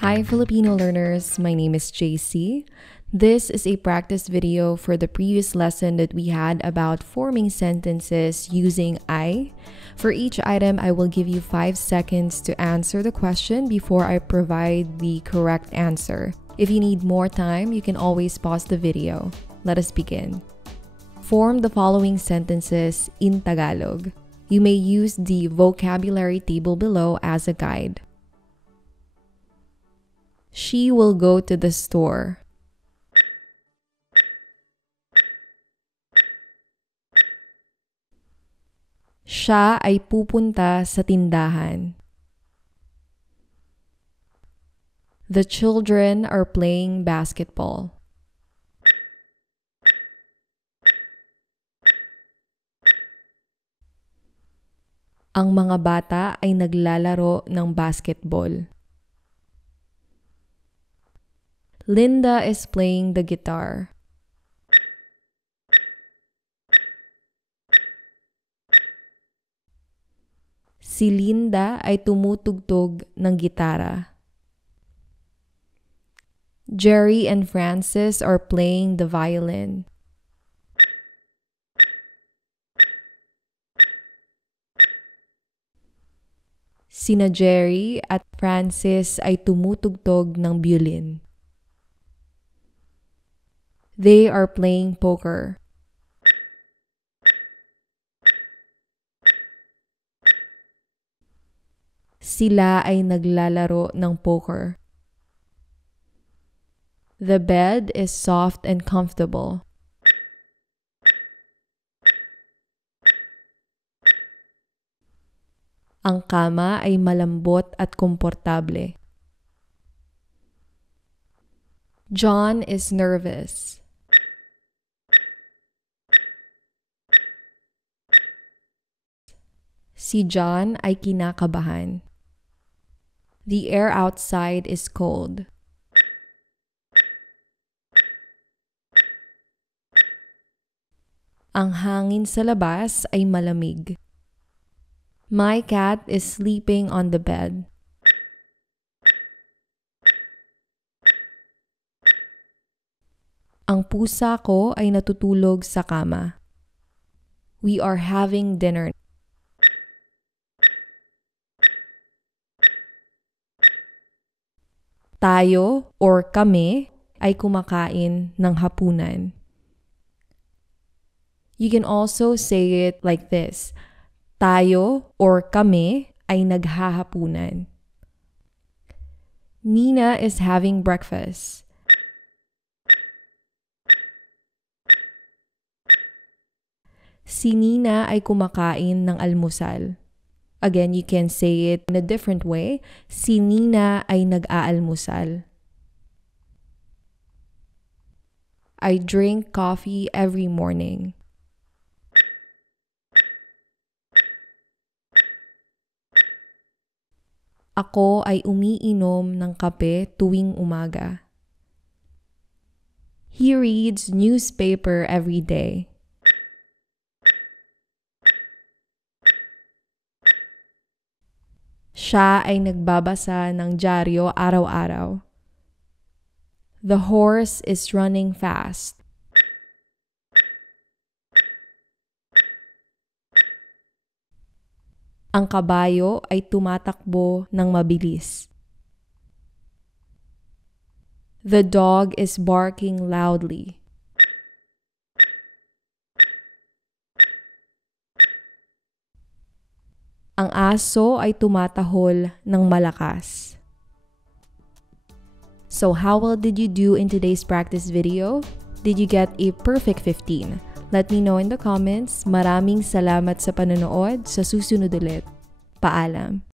Hi Filipino learners, my name is JC. This is a practice video for the previous lesson that we had about forming sentences using I. For each item, I will give you 5 seconds to answer the question before I provide the correct answer. If you need more time, you can always pause the video. Let us begin. Form the following sentences in Tagalog. You may use the vocabulary table below as a guide. She will go to the store. Siya ay pupunta sa tindahan. The children are playing basketball. Ang mga bata ay naglalaro ng basketball. Linda is playing the guitar. Si Linda ay tumutugtog ng gitara. Jerry and Francis are playing the violin. Sina Jerry at Francis ay tumutugtog ng violin. They are playing poker. Sila ay naglalaro ng poker. The bed is soft and comfortable. Ang kama ay malambot at komportable. John is nervous. Si John ay kinakabahan. The air outside is cold. Ang hangin sa labas ay malamig. My cat is sleeping on the bed. Ang pusa ko ay natutulog sa kama. We are having dinner. Tayo or kami ay kumakain ng hapunan. You can also say it like this. Tayo or kami ay naghahapunan. Nina is having breakfast. Si Nina ay kumakain ng almusal. Again, you can say it in a different way. Si Nina ay nag-aalmusal. I drink coffee every morning. Ako ay umiinom ng kape tuwing umaga. He reads newspaper every day. Siya ay nagbabasa ng dyaryo araw-araw. The horse is running fast. Ang kabayo ay tumatakbo ng mabilis. The dog is barking loudly. Ang aso ay tumatahol ng malakas. So how well did you do in today's practice video? Did you get a perfect 15? Let me know in the comments. Maraming salamat sa panonood. Sa susunod ulit. Paalam.